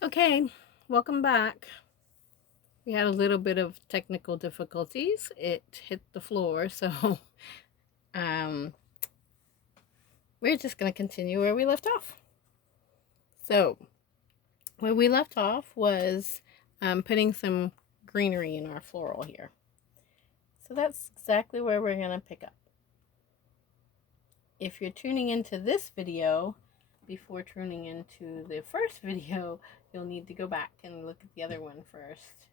Okay, welcome back. We had a little bit of technical difficulties. It hit the floor, so um, we're just going to continue where we left off. So, where we left off was putting some greenery in our floral here. So, that's exactly where we're going to pick up. If you're tuning into this video before tuning into the first video, you'll need to go back and look at the other one first.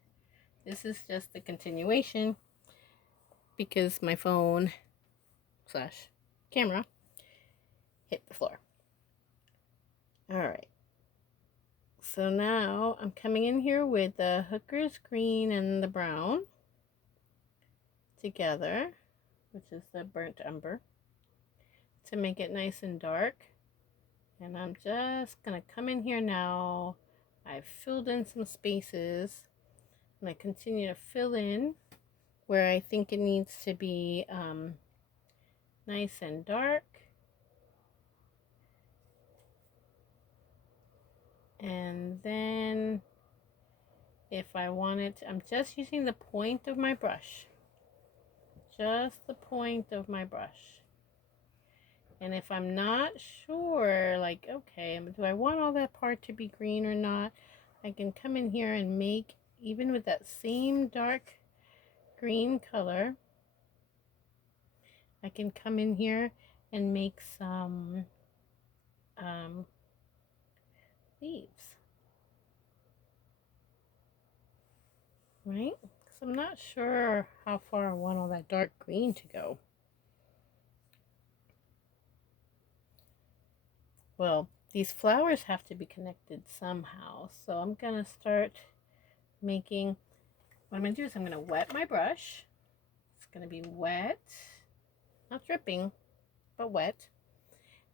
This is just a continuation because my phone slash camera hit the floor. All right. So now I'm coming in here with the hooker's green and the brown together, which is the burnt umber, to make it nice and dark. And I'm just going to come in here now. I've filled in some spaces, and I continue to fill in where I think it needs to be nice and dark. And then if I wanted to, I'm just using the point of my brush. Just the point of my brush. And if I'm not sure, like, okay, do I want all that part to be green or not, I can come in here and make, even with that same dark green color, I can come in here and make some leaves. Right? Because I'm not sure how far I want all that dark green to go. Well, these flowers have to be connected somehow. So I'm going to start making, what I'm going to do is I'm going to wet my brush. It's going to be wet, not dripping, but wet.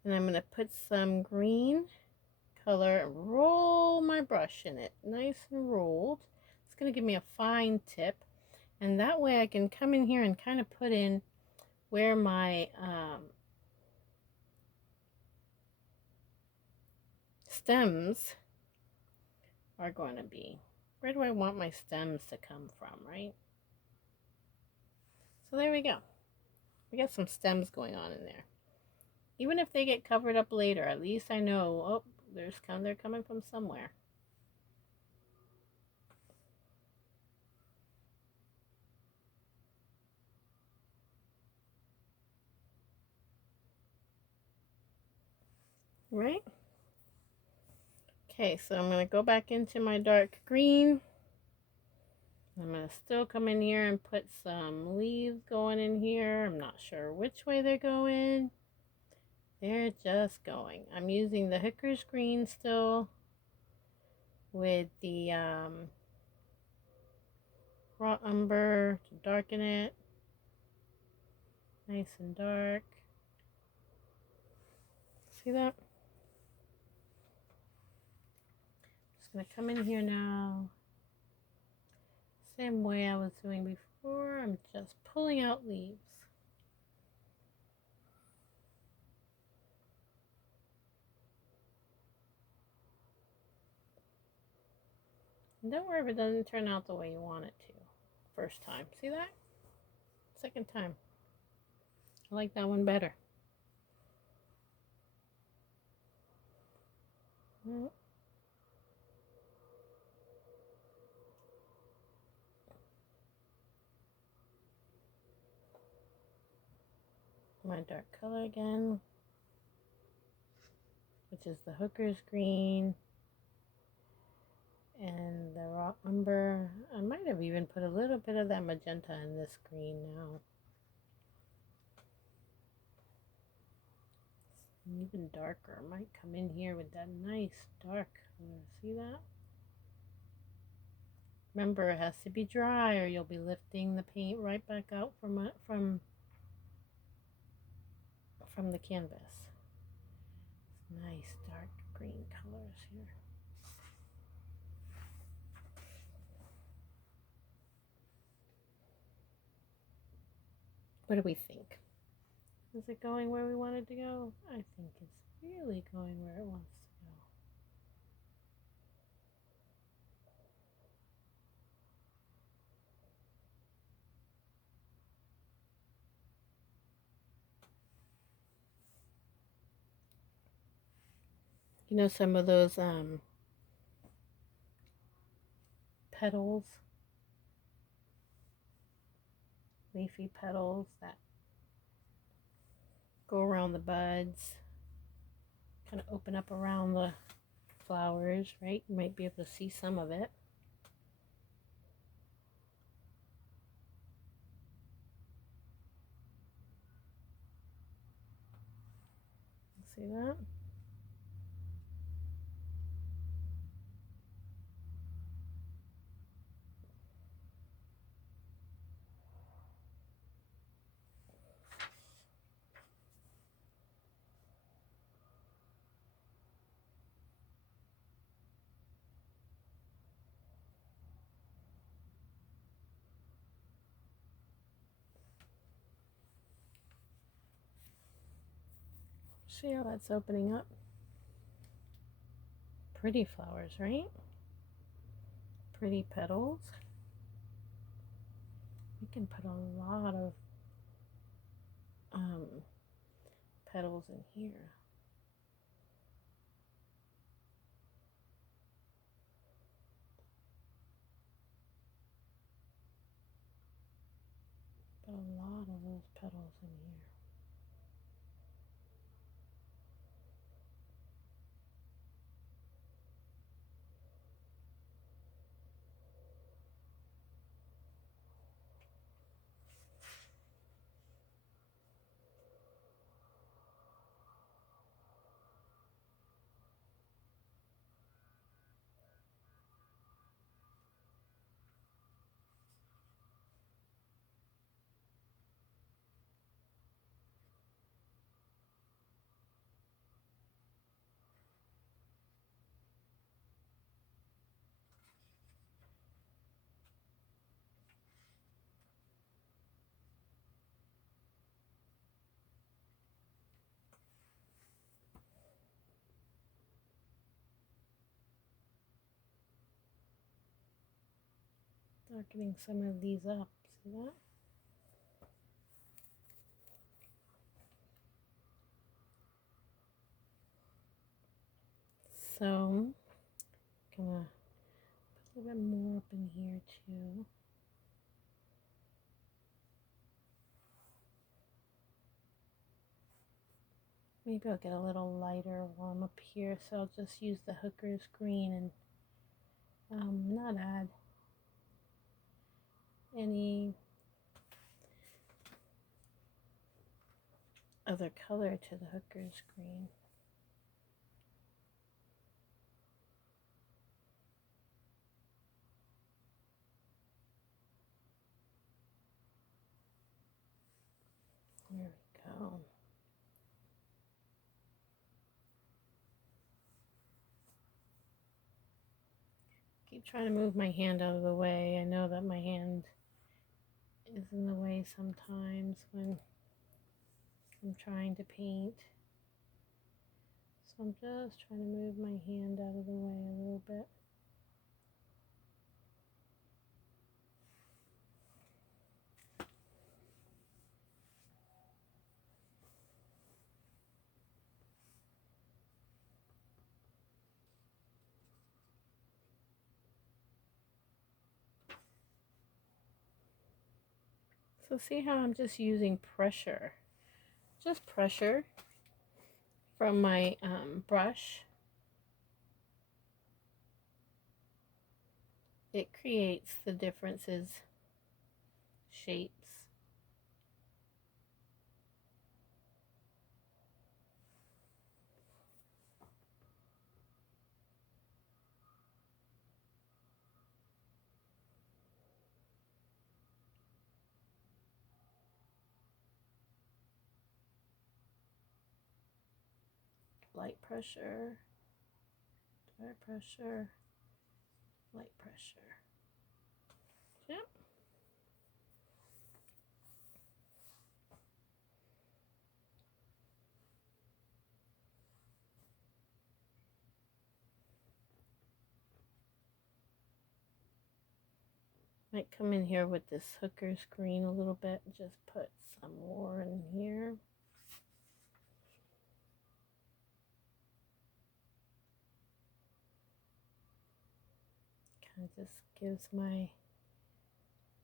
And I'm going to put some green color and roll my brush in it, nice and rolled. It's going to give me a fine tip. And that way I can come in here and kind of put in where my stems are going to be. Where do I want my stems to come from, right? So there we go. We got some stems going on in there. Even if they get covered up later, at least I know, oh, they're coming from somewhere. Right? Okay, so I'm going to go back into my dark green. I'm going to still come in here and put some leaves going in here. I'm not sure which way they're going. They're just going. I'm using the hooker's green still with the raw umber to darken it. Nice and dark. See that? Just going to come in here now. Same way I was doing before. I'm just pulling out leaves. And don't worry if it doesn't turn out the way you want it to. First time. See that? Second time. I like that one better. My dark color again, which is the hooker's green and the raw umber. I might have even put a little bit of that magenta in this green now. Even darker. I might come in here with that nice dark color. See that? Remember, it has to be dry or you'll be lifting the paint right back out from the canvas. Nice dark green colors here. What do we think? Is it going where we wanted to go? I think it's really going where it wants to go. You know, some of those petals, leafy petals that go around the buds, kind of open up around the flowers, right? You might be able to see some of it. See that? See how that's opening up? Pretty flowers, right? Pretty petals. We can put a lot of petals in here. Put a lot of those petals in here. Darkening some of these up. See that? So, I'm gonna put a little bit more up in here too. Maybe I'll get a little lighter while I'm up here, so I'll just use the hooker's green and not add any other color to the hooker's green. There we go. Keep trying to move my hand out of the way. I know that my hand is in the way sometimes when I'm trying to paint. So I'm just trying to move my hand out of the way a little bit. So see how I'm just using pressure, just pressure from my brush. It creates the differences, shapes. Light pressure, dark pressure, light pressure. Yep. Might come in here with this hooker's green a little bit and just put some more in here. Kind of just gives my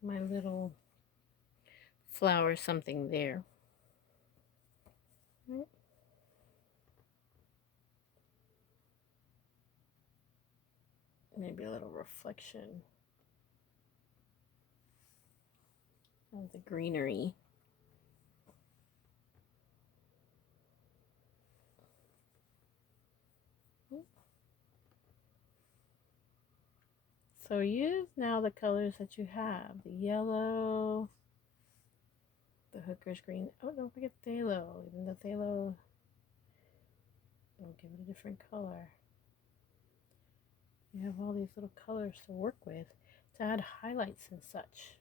little flower something there. Maybe a little reflection of the greenery. So use now the colors that you have. The yellow, the hooker's green. Oh, don't forget phthalo. Even the phthalo, I'll give it a different color. You have all these little colors to work with to add highlights and such.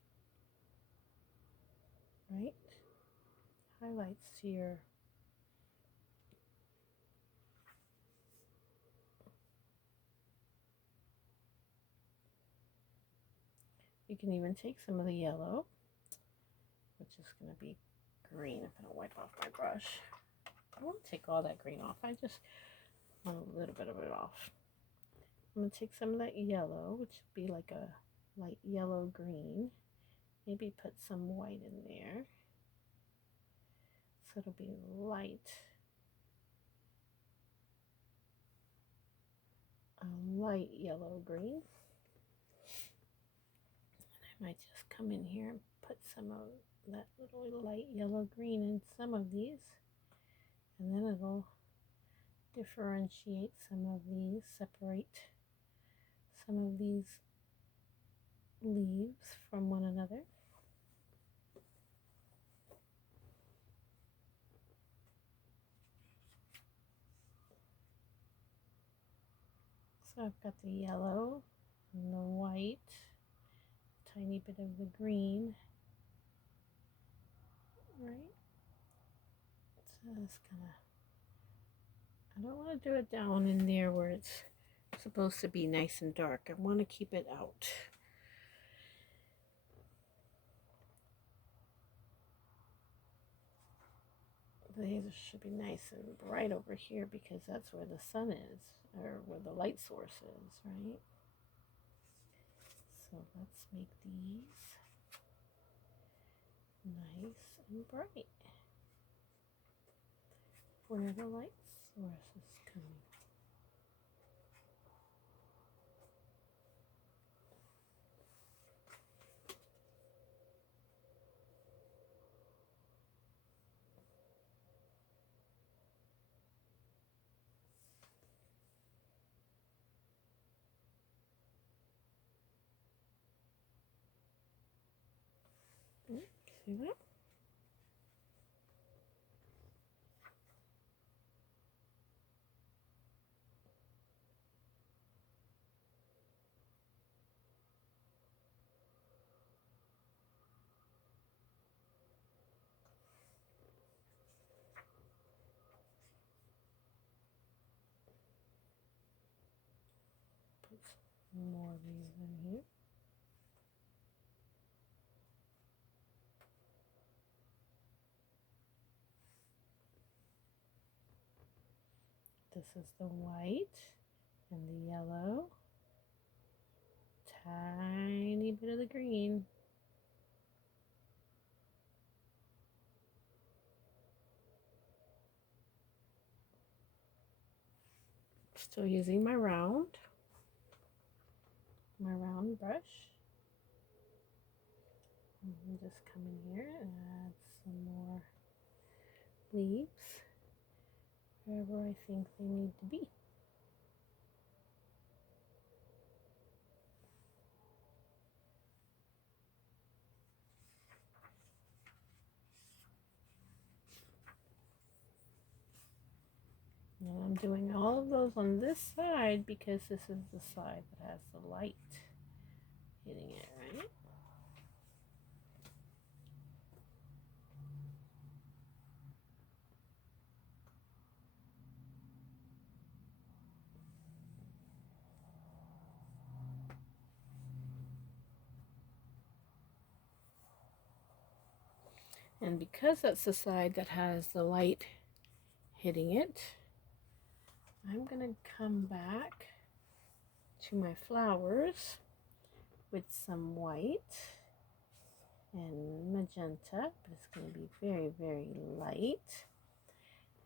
Right? Highlights to your you can even take some of the yellow, which is going to be green if I don't wipe off my brush. I won't take all that green off. I just want a little bit of it off. I'm going to take some of that yellow, which would be like a light yellow green. Maybe put some white in there. So it'll be light. A light yellow green. And I might just come in here and put some of that little light yellow green in some of these. And then it'll differentiate some of these, separate some of these leaves from one another. So I've got the yellow and the white, tiny bit of the green, right? So it's gonna, I don't want to do it down in there where it's supposed to be nice and dark. I want to keep it out. These should be nice and bright over here because that's where the sun is, or where the light source is, right? So let's make these nice and bright where the light source is coming. See that? Put some more of these in here. This is the white and the yellow. Tiny bit of the green. Still using my round brush. And just come in here and add some more leaves wherever I think they need to be. And I'm doing all of those on this side because this is the side that has the light hitting it, right? And because that's the side that has the light hitting it, I'm going to come back to my flowers with some white and magenta, but it's going to be very, very light.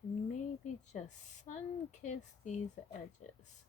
And maybe just sun kiss these edges.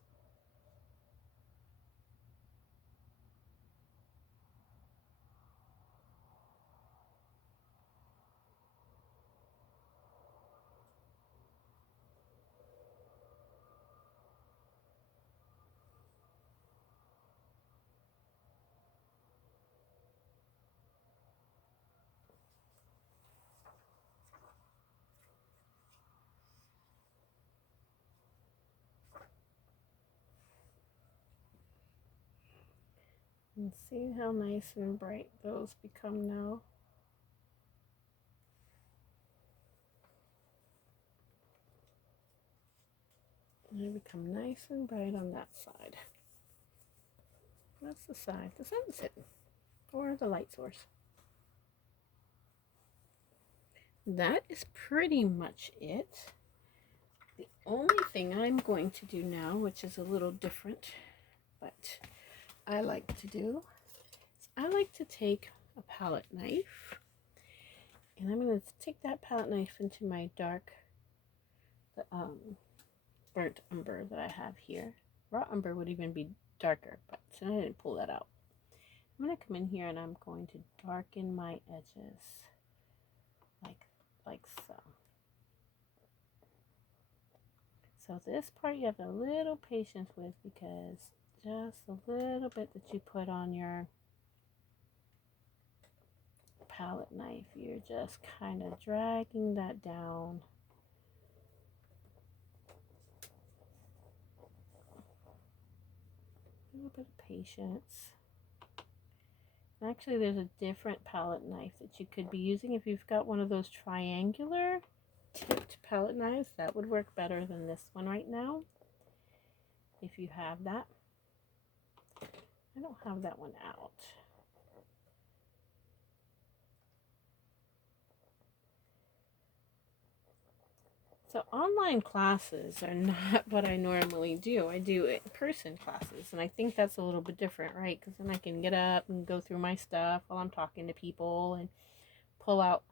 And see how nice and bright those become now. And they become nice and bright on that side. That's the side the sun's hitting, or the light source. That is pretty much it. The only thing I'm going to do now, which is a little different, but I like to do, is I like to take a palette knife, and I'm going to take that palette knife into my dark burnt umber that I have here. Raw umber would even be darker, but so I didn't pull that out. I'm going to come in here and I'm going to darken my edges like so. So this part you have a little patience with, because just a little bit that you put on your palette knife, you're just kind of dragging that down. A little bit of patience. Actually, there's a different palette knife that you could be using. If you've got one of those triangular tipped palette knives, that would work better than this one right now, if you have that. I don't have that one out. So online classes are not what I normally do. I do in-person classes, and I think that's a little bit different, right? Because then I can get up and go through my stuff while I'm talking to people and pull out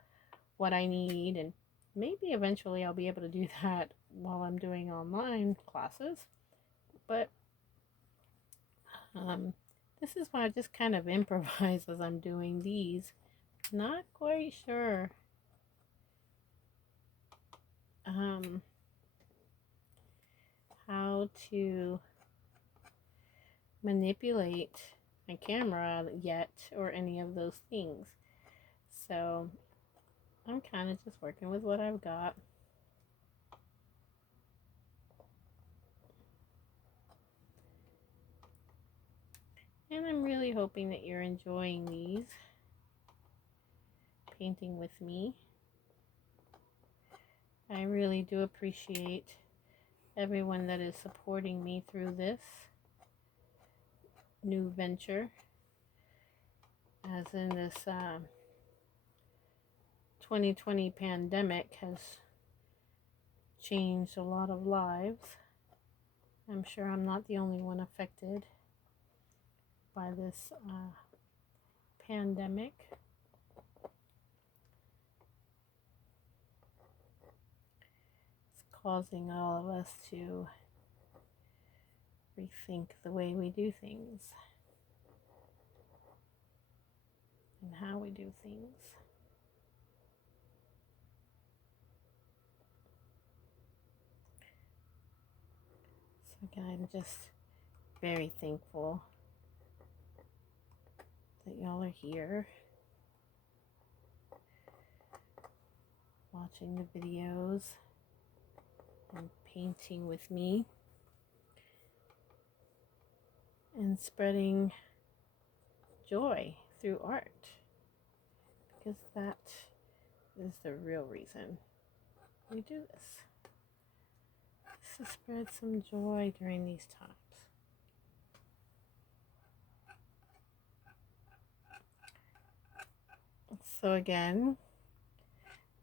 what I need, and maybe eventually I'll be able to do that while I'm doing online classes. But this is why I just kind of improvise as I'm doing these. Not quite sure how to manipulate my camera yet, or any of those things. So I'm kind of just working with what I've got. And I'm really hoping that you're enjoying these, painting with me. I really do appreciate everyone that is supporting me through this new venture, as in this 2020 pandemic has changed a lot of lives. I'm sure I'm not the only one affected by this pandemic. It's causing all of us to rethink the way we do things and how we do things. So again, I'm just very thankful that y'all are here watching the videos and painting with me and spreading joy through art, because that is the real reason we do this, is to spread some joy during these times. So again,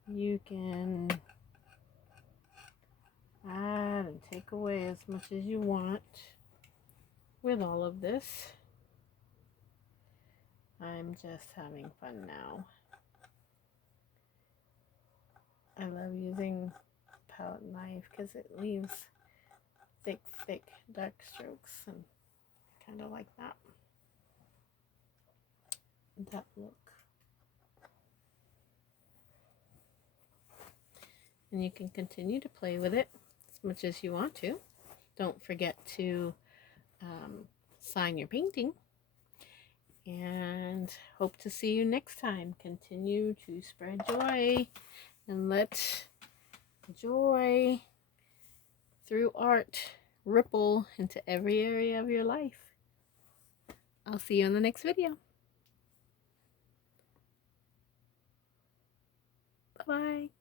you can add and take away as much as you want with all of this. I'm just having fun now. I love using palette knife because it leaves thick dark strokes, and kind of like that look. And you can continue to play with it as much as you want to. Don't forget to sign your painting, and hope to see you next time. Continue to spread joy and let joy through art ripple into every area of your life. I'll see you in the next video. Bye-bye.